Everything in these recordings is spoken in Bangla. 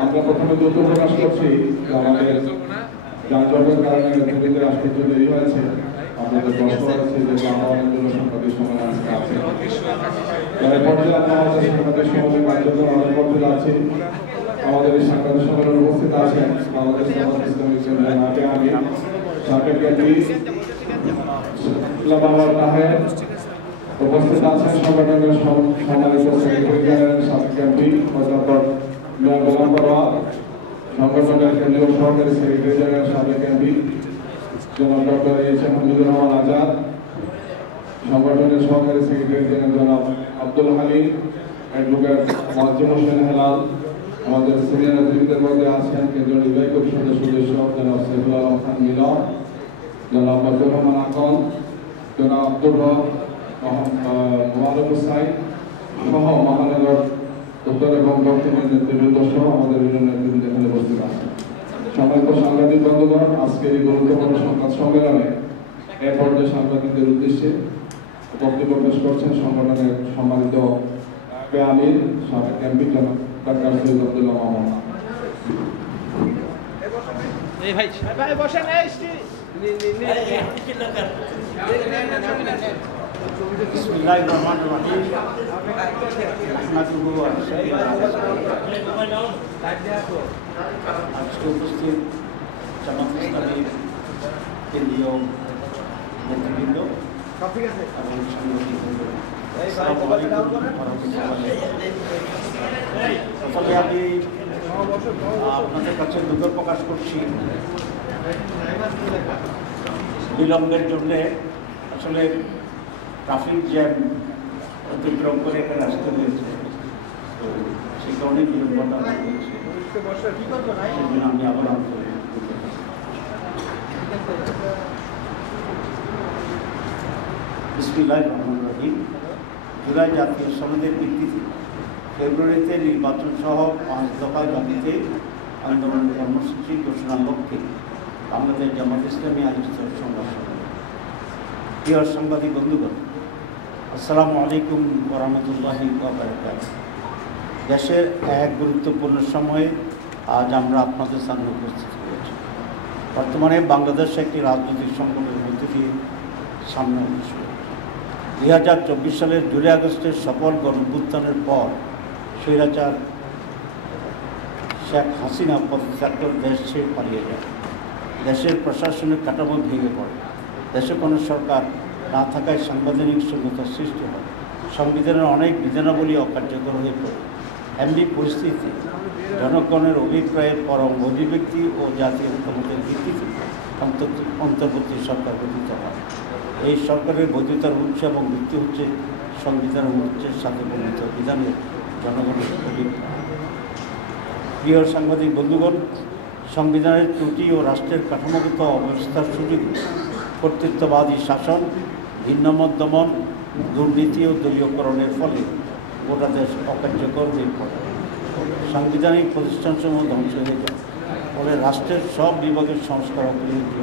আমরা প্রথমে দুঃখ প্রকাশ করছি আমাদের যানজটের কারণে ধীরে আসতে দেরি হয়েছে। আপনাদের কষ্ট হয়েছে যে আমাদের জন্য সাংবাদিক সম্মেলন আজকে আছে। এরপরে আমরা আমাদের সাংবাদিক সম্মেলন কার্যক্রম আরম্ভ করতে যাচ্ছি। আমাদের এই সাংবাদিক সম্মেলনে উপস্থিত আছেন বাংলাদেশ জামাত ইসলামী কেন্দ্রের নাটে আমি সাবেক এমপি উপস্থিত আছেন সংগঠনের সম্মানিত সেক্রেটারি জেনারেল সাবেক এমপি অধ্যাপক গোলাম পরোয়ার, সংগঠনের কেন্দ্রীয় সহকারী সেক্রেটারি জেনারেল সাবেক এমপি জনাব ডক্টর এইচ.এম. হামিদুর রহমান আজাদ, সংগঠনের সহকারী সেক্রেটারি জেনারেল জনাব আব্দুল হালিম, অ্যাডভোকেট মোয়াজ্জেম হোসেন হেলাল, আমাদের সিনিয়র নেতৃত্বের মধ্যে আছেন কেন্দ্রীয় নির্বাহী পরিষদের সদস্য জনাব সাইফুল আলম খান মিলন, জনাব আব্দুর রহমান আকন, জনাব আব্দুর রব মোহাম্মদ হুসাইন সহ মহানগর উত্তর এবং দক্ষিণের নেতৃবৃন্দ সহ আমাদের বিভিন্ন নেতৃবৃন্দ এখানে উপস্থিত আছেন। সম্মানিত সাংবাদিক বন্ধুগণ, আজকের এই গুরুত্বপূর্ণ সংবাদ সম্মেলনে এ পর্যায়ে সাংবাদিকদের উদ্দেশ্যে বক্তব্য পেশ করছেন সংগঠনের সম্মানিত আমির সাবেক এমপি জনাব ডক্টর সৈয়দ আব্দুল্লাহ মামুন। আজকে উপস্থিত জামাত ইসলামীর কেন্দ্রীয় নেতৃবৃন্দ এবং সাংবাদিকবৃন্দ, তবে আমি আপনাদের কাছে দুঃখ প্রকাশ করছি বিলম্বের জন্যে। আসলে ট্রাফিক জ্যাম অতিক্রম করে এখানে আসতে হয়েছে, তো সেই কারণে বিলম্বটা হয়েছে। সেজন্য আমি আবার বিসমিল্লাহির রহমানির রহিম। জুলাই জাতীয় সনদের ভিত্তিতে ফেব্রুয়ারিতে নির্বাচন সহ 5 দফা দাবিতে আন্দোলন কর্মসূচি ঘোষণার লক্ষ্যে বাংলাদেশ জামাত ইসলামী আয়োজিত সংবাদ সম্মেলন। প্রিয় সাংবাদিক বন্ধুগণ, আসসালামু আলাইকুম ওয়া রাহমাতুল্লাহি ওয়া বারাকাতুহু। দেশের এক গুরুত্বপূর্ণ সময়ে আজ আমরা আপনাদের সামনে উপস্থিত হয়েছি। বর্তমানে বাংলাদেশ একটি রাজনৈতিক সংকটের মধ্যে দিয়ে সামনে উঠছে। 2024 সালের জুলাই আগস্টের সফল গণঅভ্যুত্থানের পর স্বৈরাচার শেখ হাসিনা পদত্যাগ করে দেশ ছেড়ে পালিয়ে যায়। দেশের প্রশাসনিক কাঠামো ভেঙে পড়ে। দেশে কোনো সরকার না থাকায় সাংবিধানিক শূন্যতার সৃষ্টি হয়। সংবিধানের অনেক বিধানাবলী অকার্যকর হয়ে পড়ে। এমনি পরিস্থিতি জনগণের অভিপ্রায়ের পরম অভিব্যক্তি ও জাতীয় ঐক্যমত্যের ভিত্তিতে অন্তর্বর্তী সরকার গঠিত হয়। এই সরকারের বৈধতার উৎস এবং ভিত্তি হচ্ছে সংবিধানের উৎসের সাথে বর্ণিত বিধানের জনগণের অভিপ্রায়। প্রিয় সাংবাদিক বন্ধুগণ, সংবিধানের ত্রুটি ও রাষ্ট্রের কাঠামোগত অবস্থার সুযোগে কর্তৃত্ববাদী শাসন, ভিন্নমত দমন, দুর্নীতি ও দলীয়করণের ফলে গোটা দেশ অকার্যকর হয়ে পড়ে। সাংবিধানিক প্রতিষ্ঠানসমূহ ধ্বংস হয়ে যায়। ফলে রাষ্ট্রের সব বিভাগের সংস্কার অপরিহার্য।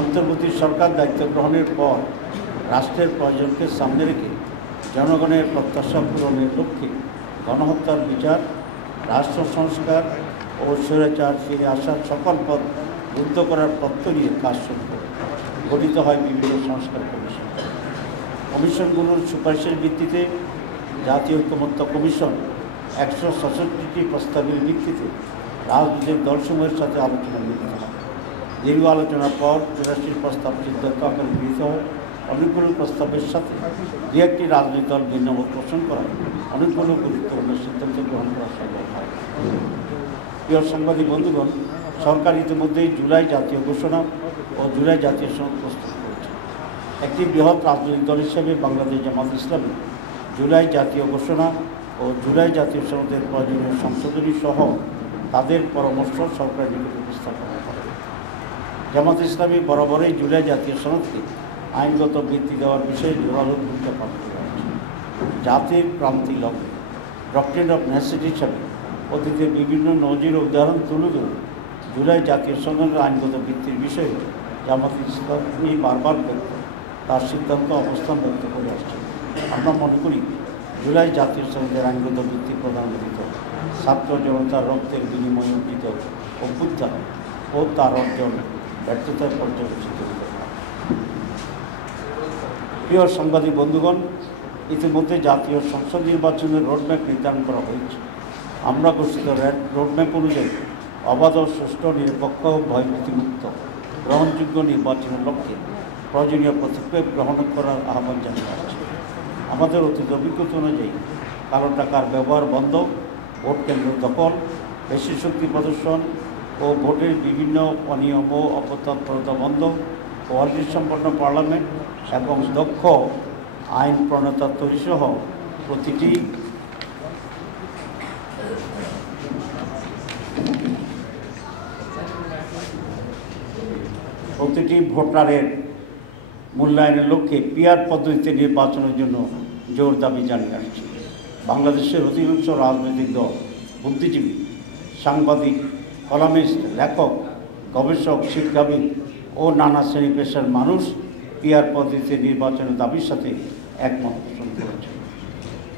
অন্তর্বর্তী সরকার দায়িত্ব গ্রহণের পর রাষ্ট্রের প্রয়োজনকে সামনে রেখে জনগণের প্রত্যাশা পূরণের লক্ষ্যে গণহত্যার বিচার, রাষ্ট্র সংস্কার ও স্বৈরাচার ফিরে আসার সকল পথ রুদ্ধ করার তত্ত্ব নিয়ে কাজ শুরু করে গঠিত হয় বিভিন্ন সংস্কার কমিশন। কমিশনগুলোর সুপারিশের ভিত্তিতে জাতীয় ঐক্যমত্য কমিশন 166টি প্রস্তাবের ভিত্তিতে রাজনৈতিক দলসমূহের সাথে আলোচনা মিলিত হয়। দীর্ঘ আলোচনার পর 83 প্রস্তাব সিদ্ধান্ত আকারে গৃহীত হয়। অনেকগুলো প্রস্তাবের সাথে দু একটি রাজনৈতিক দল ভিন্নমত পোষণ করায় অনেকগুলো গুরুত্বপূর্ণ সিদ্ধান্ত গ্রহণ করা সম্ভব হয়। প্রিয় সাংবাদিক বন্ধুগণ, সরকার ইতিমধ্যেই জুলাই জাতীয় ঘোষণা ও জুলাই জাতীয় সনদ প্রস্তুত করেছে। একটি বৃহৎ রাজনৈতিক দল হিসেবে বাংলাদেশ জামাত ইসলামী জুলাই জাতীয় ঘোষণা ও জুলাই জাতীয় সনদের প্রয়োজনীয় সংশোধনী সহ তাদের পরামর্শ সরকারের নিকট উপস্থাপন করে। জামাত ইসলামী বরাবরই জুলাই জাতীয় সনদকে আইনগত ভিত্তি দেওয়ার বিষয়ে জোরালো ভূমিকা পালন করে আসছে। জাতির ক্রান্তি লক্ষ্যে ডক্ট্রিন অফ নেসেসিটি হিসাবে অতীতের বিভিন্ন নজির ও উদাহরণ তুলে ধরে জুলাই জাতীয় সনদের আইনগত ভিত্তির বিষয়ে জামাত ইসলামী বারবার তার সিদ্ধান্ত অবস্থান ব্যক্ত করে আসছে। আমরা মনে করি জুলাই জাতীয় সংঘের আইনগত ভিত্তি প্রদান ব্যতীত ছাত্র জনতার রক্তের বিনিময়ে অর্জিত অভ্যুত্থান ও তার অর্জন ব্যর্থতায় পর্যবেসিত হতে পারে। প্রিয় সাংবাদিক বন্ধুগণ, ইতিমধ্যে জাতীয় সংসদ নির্বাচনের রোডম্যাপ নির্ধারণ করা হয়েছে। আমরা ঘোষিত রোডম্যাপ অনুযায়ী অবাধ, সুষ্ঠু, নিরপেক্ষ, ভয়ভীতিমুক্ত, গ্রহণযোগ্য নির্বাচনের লক্ষ্যে প্রয়োজনীয় পদক্ষেপ গ্রহণ করার আহ্বান জানানো হচ্ছে। আমাদের অতীত অভিজ্ঞতা অনুযায়ী কালো টাকার ব্যবহার বন্ধ, ভোট কেন্দ্র দখল, বেশি শক্তি প্রদর্শন ও ভোটের বিভিন্ন অনিয়ম ও অপতৎপরতা বন্ধ, কোয়ালিটি সম্পন্ন পার্লামেন্ট এবং দক্ষ আইন প্রণেতা তৈরিসহ প্রতিটি ভোটারের মূল্যায়নের লক্ষ্যে পিআর পদ্ধতিতে নির্বাচনের জন্য জোর দাবি জানিয়ে আসছে। বাংলাদেশের অধিকাংশ রাজনৈতিক দল, বুদ্ধিজীবী, সাংবাদিক, কলামিস্ট, লেখক, গবেষক, শিক্ষাবিদ ও নানা শ্রেণী পেশার মানুষ পিআর পদ্ধতিতে নির্বাচনের দাবির সাথে একমত পোষণ করেছে।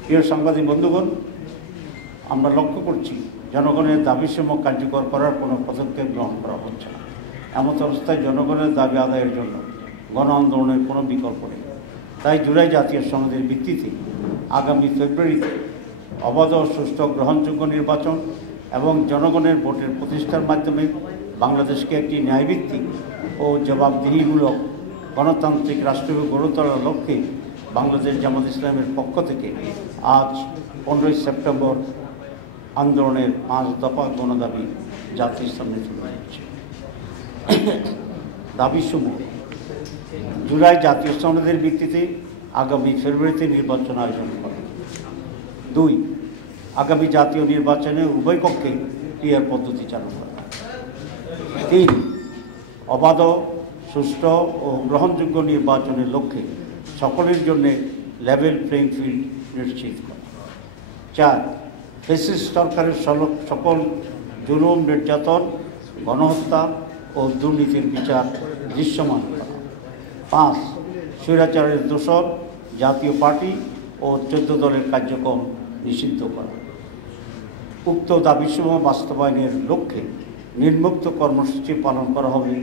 প্রিয় সাংবাদিক বন্ধুগণ, আমরা লক্ষ্য করছি জনগণের দাবিসমূহ কার্যকর করার কোনো পদক্ষেপ গ্রহণ করা হচ্ছে না। এমন অবস্থায় জনগণের দাবি আদায়ের জন্য গণ আন্দোলনের কোনো বিকল্প নেই। তাই জুলাই জাতীয় সংসদের ভিত্তিতে আগামী ফেব্রুয়ারিতে অবাধ, সুষ্ঠু, গ্রহণযোগ্য নির্বাচন এবং জনগণের ভোটের প্রতিষ্ঠার মাধ্যমে বাংলাদেশকে একটি ন্যায়ভিত্তিক ও জবাবদিহিমূলক গণতান্ত্রিক রাষ্ট্র গড়ে তোলার লক্ষ্যে বাংলাদেশ জামাত ইসলামের পক্ষ থেকে আজ 15ই সেপ্টেম্বর আন্দোলনের 5 দফা গণদাবি জাতির সামনে তুলে ধরছে। দাবিসমূহ: জুলাই জাতীয় সনদের ভিত্তিতে আগামী ফেব্রুয়ারিতে নির্বাচন আয়োজন করা। 2, আগামী জাতীয় নির্বাচনে উভয় পক্ষে পিআর পদ্ধতি চালু করা। 3, অবাধ, সুষ্ঠু ও গ্রহণযোগ্য নির্বাচনের লক্ষ্যে সকলের জন্য লেভেল প্লেইং ফিল্ড নিশ্চিত করা। 4, ফ্যাসিস্ট সরকারের সকল জুলুম, নির্যাতন, গণহত্যা ও দুর্নীতির বিচার দৃশ্যমান করা। 5, স্বৈরাচারের দোষর জাতীয় পার্টি ও 14 দলের কার্যক্রম নিষিদ্ধ করা। উক্ত দাবিসমূহ বাস্তবায়নের লক্ষ্যে নিম্নোক্ত কর্মসূচি পালন করা হবে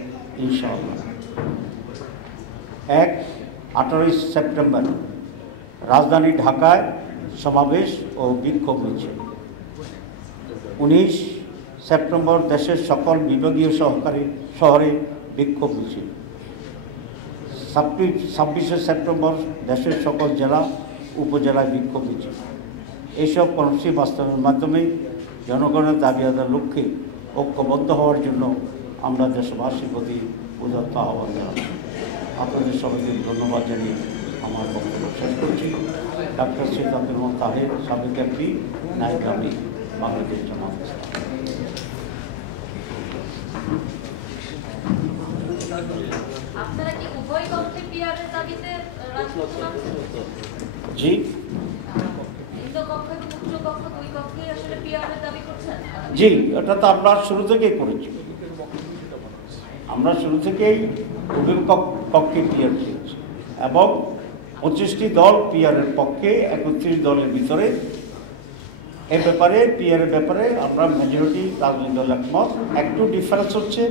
ইনশাআল্লাহ। 1, 18ই সেপ্টেম্বর রাজধানী ঢাকায় সমাবেশ ও বিক্ষোভ মিছিল। 19 সেপ্টেম্বর দেশের সকল বিভাগীয় শহরে বিক্ষোভ মিছিল। 26শে সেপ্টেম্বর দেশের সকল জেলা উপজেলায় বিক্ষোভ মিছিল। এইসব কর্মসূচি বাস্তবায়নের মাধ্যমে জনগণের দাবি আদায়ের লক্ষ্যে ঐক্যবদ্ধ হওয়ার জন্য আমরা দেশবাসীর প্রতি উদাত্ত আহ্বান জানাচ্ছি। আপনাদের সবাইকে ধন্যবাদ জানিয়ে আমার বক্তব্য শেষ করছি। ডাক্তার সৈয়দ আব্দুল মোহাম্মদ তাহের, সাবেক এমপি, নায়েব আমির, বাংলাদেশ জামাত ইসলাম। আপনারা কি উভয় পক্ষে পিআরের দাবিতে রাজপথে নামছেন? জি, নিম্ন কক্ষ এবং উচ্চ কক্ষ দুই পক্ষেই আসলে পিআরের দাবি করছেন? জি, এটা তো আমরা শুরু থেকেই করেছি। আমরা শুরু থেকেই উভয় পক্ষে পিআর চেয়েছি এবং 25টি দল পিআরের পক্ষে, 31 দলের ভিতরে এই ব্যাপারে পিআরের ব্যাপারে আমরা মেজরিটি রাজনৈতিক দল একমত। একটু ডিফারেন্স হচ্ছে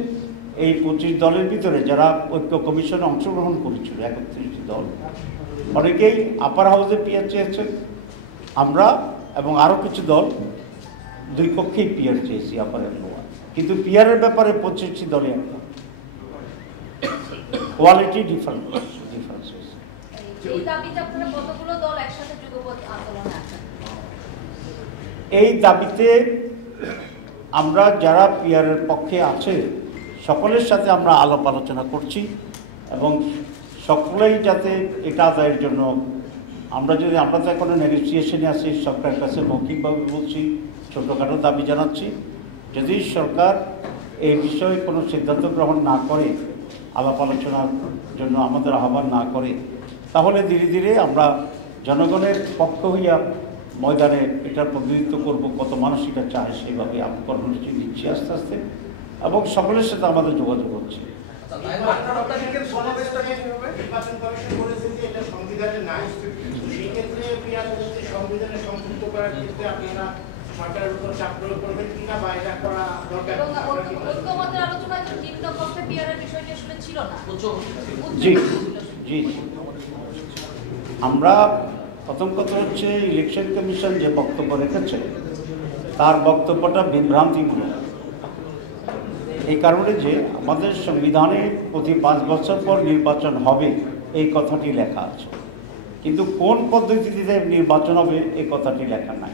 এই 25 দলের ভিতরে যারা ঐক্য কমিশনে অংশগ্রহণ করেছিল 31টি দল, অনেকেই আপার হাউসে পিআর চেয়েছেন। আমরা এবং আরও কিছু দল দুই পক্ষেই পিআর চেয়েছি, আপার এবং লোয়ার। কিন্তু পিআরের ব্যাপারে 25টি দলে একমত। কোয়ালিটি ডিফারেন্স হয়েছে। এই দাবিতে আপনারা কতগুলো দল একসাথে যুগপৎ আন্দোলনে আছেন? এই দাবিতে আমরা যারা পিআরের পক্ষে আছে সকলের সাথে আমরা আলাপ আলোচনা করছি এবং সকলেই যাতে এটা আদায়ের জন্য আমরা তো এখনো নেগোসিয়েশনে আছি, সরকারের কাছে মৌখিকভাবে বলছি, ছোটোখাটো দাবি জানাচ্ছি। যদি সরকার এই বিষয়ে কোনো সিদ্ধান্ত গ্রহণ না করে, আলাপ আলোচনার জন্য আমাদের আহ্বান না করে, তাহলে ধীরে ধীরে আমরা জনগণের পক্ষ হইয়া ময়দানে এটার প্রতিনিধিত্ব করব। কত মানুষ এটা চায় সেইভাবে আমি কর্মসূচি নিচ্ছি আস্তে আস্তে এবং সকলের সাথে আমাদের যোগাযোগ হচ্ছে। সমাবেশটা নির্বাচন কমিশন বলেছে যে এটা সংবিধানে নাই, সেই ক্ষেত্রে পিয়ারকে সংবিধানে সংযুক্ত করার ক্ষেত্রে আপনারা সরকারের উপর চাপ প্রয়োগ করবেন কিনা বা এটা করা দরকার? এবং ঐক্যমতের আলোচনায় তো নিম্নকক্ষে পিয়ারের বিষয়টি আসলে ছিল না। জি জি জি। আমরা প্রথম কথা হচ্ছে ইলেকশন কমিশন যে বক্তব্য রেখেছে তার বক্তব্যটা বিভ্রান্তিমূলক। এই কারণে যে আমাদের সংবিধানে প্রতি 5 বছর পর নির্বাচন হবে এই কথাটি লেখা আছে, কিন্তু কোন পদ্ধতিতে নির্বাচন হবে এই কথাটি লেখা নাই।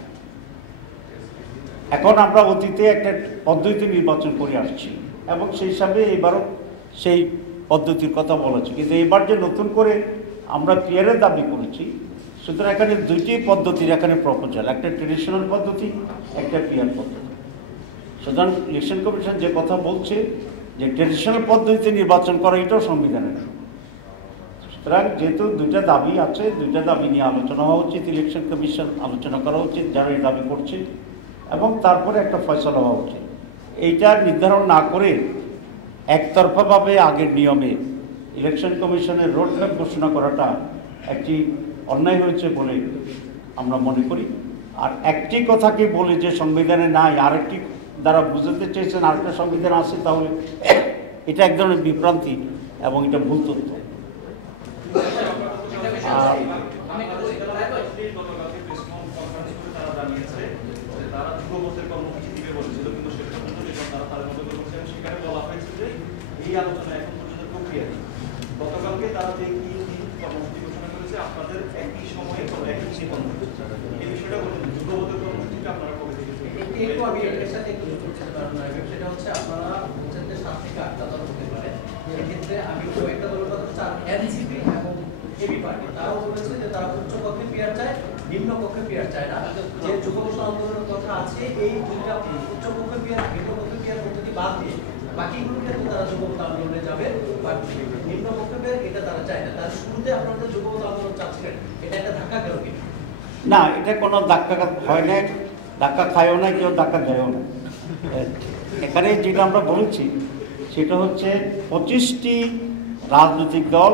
এখন আমরা অতীতে একটা পদ্ধতি নির্বাচন করে আসছি এবং সেই হিসাবে এবারও সেই পদ্ধতির কথা বলেছি, কিন্তু এবার যে নতুন করে আমরা পিয়ারের দাবি করেছি, সুতরাং এখানে দুইটি পদ্ধতির এখানে প্রপোজাল, একটা ট্রেডিশনাল পদ্ধতি, একটা পিয়ার পদ্ধতি। সুতরাং ইলেকশন কমিশন যে কথা বলছে যে ট্রেডিশনাল পদ্ধতিতে নির্বাচন করা এটাও সংবিধানের। সুতরাং যেহেতু দুইটা দাবি আছে, দুইটা দাবি নিয়ে আলোচনা হওয়া উচিত, ইলেকশন কমিশন আলোচনা করা উচিত যারা এই দাবি করছে, এবং তারপরে একটা ফয়সলা হওয়া উচিত। এইটা নির্ধারণ না করে একতরফাভাবে আগের নিয়মে ইলেকশন কমিশনের রোডম্যাপ ঘোষণা করাটা একটি অন্যায় হয়েছে বলে আমরা মনে করি। আর একটি কথাকে বলে যে সংবিধানে নাই, আরেকটি দ্বারা বুঝাতে চেয়েছেন আরেকটা সংবিধান আছে, তাহলে এটা এক ধরনের বিভ্রান্তি এবং এটা ভুল তথ্য। আর গতকালকে তারা যে কর্মসূচি ঘোষণা করেছে আপনাদের একই সময়ে একই কর্মসূচি, এই বিষয়টা বলুন, যুগবোধের কর্মসূচিটা আপনারা কবে থেকে? একটু আমি এর সাথে একটু যোগ করতে পারবো না, সেটা হচ্ছে আপনারা বলছেন যে 7 থেকে 8টা দল হতে পারে। সেক্ষেত্রে আমি কয়েকটা দলের কথা হচ্ছে এনসিপি এবং এবি পার্টি, তারাও বলেছে যে তারা উচ্চ কক্ষে পিয়ার চায়, নিম্ন কক্ষে পিয়ার চায় না। যে যুব আন্দোলনের কথা আছে, এই দুইটা উচ্চ কক্ষে পিয়ার নিম্ন কক্ষে পিয়ার পদ্ধতি বাদ দিয়ে বাকিগুলো ক্ষেত্রে তারা যুব আন্দোলনে যাবে, বা নিম্ন কক্ষে পিয়ার এটা তারা চায় না। তার শুরুতে আপনারা যুব আন্দোলন চাচ্ছিলেন, এটা একটা ধাক্কা গেল কিনা? না, এটা কোনো ধাক্কা হয় না, ধাক্কা খায়ও না, কেউ ধাক্কা দেয়ও না। এখানে যেটা আমরা বলেছি সেটা হচ্ছে 25টি রাজনৈতিক দল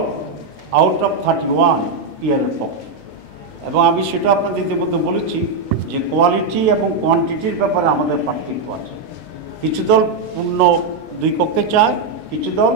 আউট অফ 31 পিয়ারের পক্ষে, এবং আমি সেটা আপনাদের ইতিমধ্যে বলেছি যে কোয়ালিটি এবং কোয়ান্টিটির ব্যাপারে আমাদের পার্থক্য আছে। কিছু দল পূর্ণ 2 কক্ষে চায়, কিছু দল